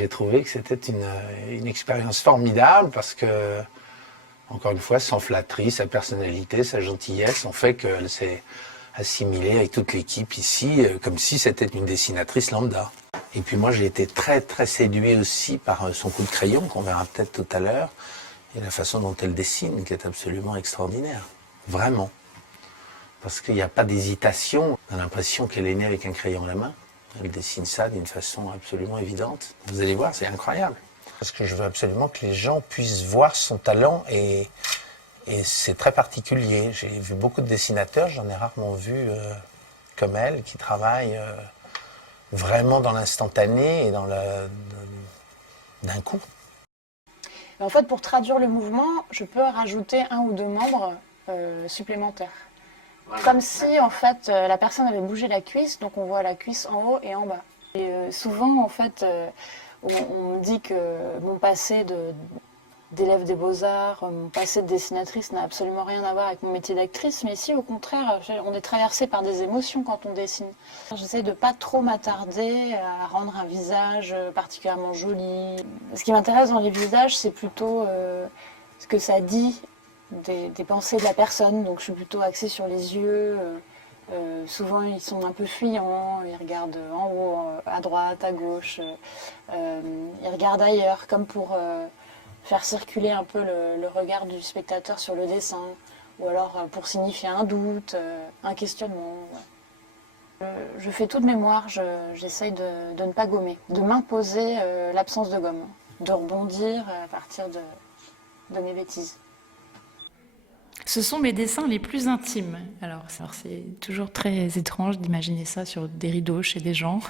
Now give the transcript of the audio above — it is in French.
j'ai trouvé que c'était une expérience formidable parce que, encore une fois, son flatterie, sa personnalité, sa gentillesse ont fait qu'elle s'est assimilée avec toute l'équipe ici, comme si c'était une dessinatrice lambda. Et puis moi, j'ai été très très séduit aussi par son coup de crayon, qu'on verra peut-être tout à l'heure, et la façon dont elle dessine, qui est absolument extraordinaire. Vraiment. Parce qu'il n'y a pas d'hésitation. On a l'impression qu'elle est née avec un crayon à la main. Elle dessine ça d'une façon absolument évidente. Vous allez voir, c'est incroyable. Parce que je veux absolument que les gens puissent voir son talent et c'est très particulier. J'ai vu beaucoup de dessinateurs, j'en ai rarement vu comme elle, qui travaillent vraiment dans l'instantané et d'un coup. En fait, pour traduire le mouvement, je peux rajouter un ou deux membres supplémentaires. Comme si, en fait, la personne avait bougé la cuisse, donc on voit la cuisse en haut et en bas. Et souvent, en fait, on me dit que mon passé d'élève des beaux-arts, mon passé de dessinatrice n'a absolument rien à voir avec mon métier d'actrice, mais ici, au contraire, on est traversé par des émotions quand on dessine. J'essaie de pas trop m'attarder à rendre un visage particulièrement joli. Ce qui m'intéresse dans les visages, c'est plutôt ce que ça dit des pensées de la personne, donc je suis plutôt axée sur les yeux. Souvent ils sont un peu fuyants, ils regardent en haut, à droite, à gauche, ils regardent ailleurs, comme pour faire circuler un peu le regard du spectateur sur le dessin, ou alors pour signifier un doute, un questionnement. Ouais. Je fais tout de mémoire, j'essaye de ne pas gommer, de m'imposer l'absence de gomme, de rebondir à partir de mes bêtises. Ce sont mes dessins les plus intimes. Alors c'est toujours très étrange d'imaginer ça sur des rideaux chez des gens.